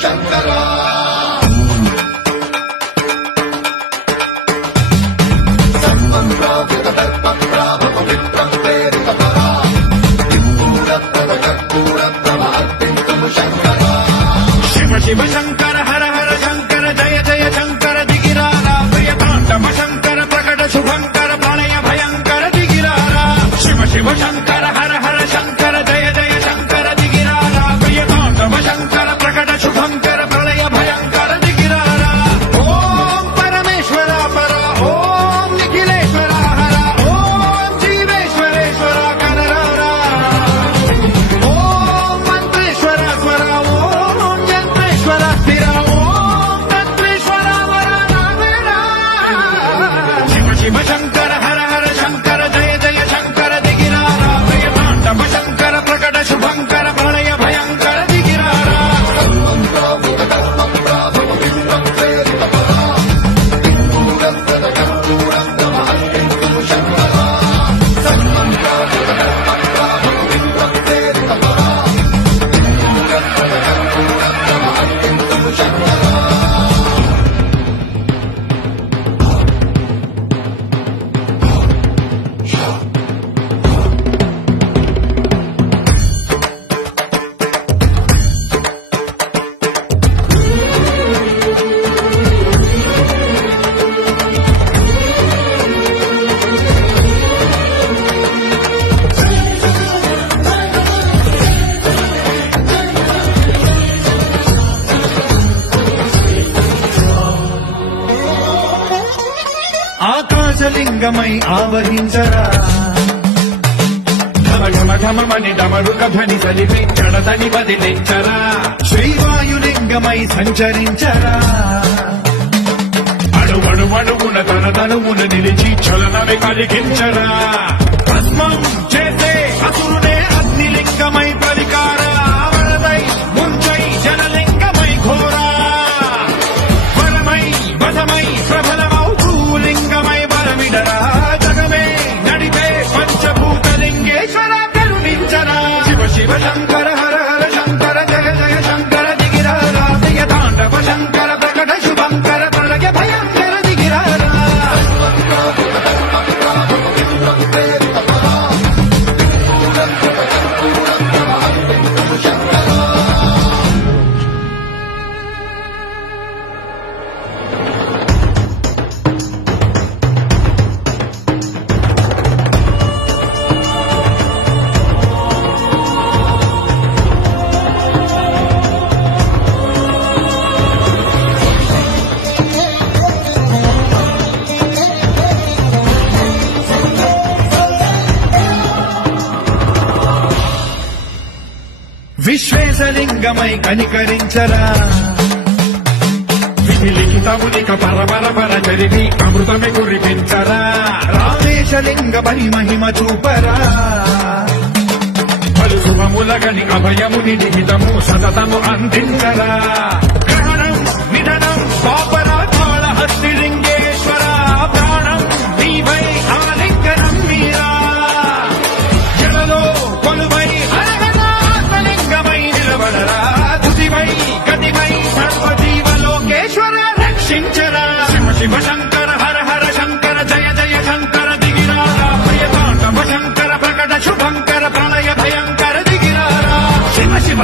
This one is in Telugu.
శంకరా శివ శివ శంకర హర హర శంకర జయ జయ శంకర దిగిరారా ప్రియతాండవ శంకర ప్రకట శుభంకర ప్రళయ భయంకర దిగిరారా శివ శివ శంకర హర హర శంకర జయ జయ శంకర దిగిరారా ప్రియతాండవ శంకర ప్రకట శుభంకర ప్రళయ భయంకర దిగిరారా ఓం పరమేశ్వర పర ఓం నిఖిలేశ్వర హర ఓం జీవేశ్వరేశ్వర కనరారా ఓం మంత్రేశ్వర స్వర ఓం యంత్రేశ్వర స్థిర ఓం తంత్రేశ్వర వర నాగరా శివ శివ శంకర హర హర శంకర జయ జయ శంకర దిగిరారా ప్రియతాండవ శంకర ప్రకట శుభంకర ప్రళయ భయంకర దిగిరారా ఆకాశలింగమై ఆవహించరా ఘమ ఘమ ఘమమని డమరుక ధ్వని సలిపి జడదని బదిలించరా శ్రీవాయులింగమై సంచరించరా అణువణువున తన తనువున నిలిచి చలనమే కలిగించరా భస్మం చేసే అసురునే అగ్నిలింగమై పరికార వరదై ముంచై జనలింగమై ఘోరా వరమై వధమై ప్రబలమౌ భూలింగమై వరమిడరా జగమే నడిపే పంచభూతలింగేశ్వర కరుణించరా శివ శివ శంకర హర హర శంకర జయ జయ శంకర దిగిరారా ప్రియతాండవ శంకర ప్రకట శుభంకర ప్రళయ భయంకర దిగిరారా విశ్వేశలింగమై కనికరించరా విధి లిఖితమునిక పరపర పర జరిగి అమృతమే కురిపించరా రామేశలింగమని మహిమ చూపరా పలు శుభములగని అభయముని లిఖితము సతతము అందించరా గ్రహణం నిధనం పాపరా కాళహస్తిలింగేశ్వర ప్రాణం నీవై ఆలింగనం మీరా జలలో కొలువై తుదివై గతివై సర్వజీవలోకేశ్వర రక్షించరా శివ శివ శంకర హర హర శంకర జయ జయ శంకర దిగిరారా ప్రియతాండవ శంకర ప్రకట శుభంకర ప్రళయ భయంకర దిగిరారా శివ శివ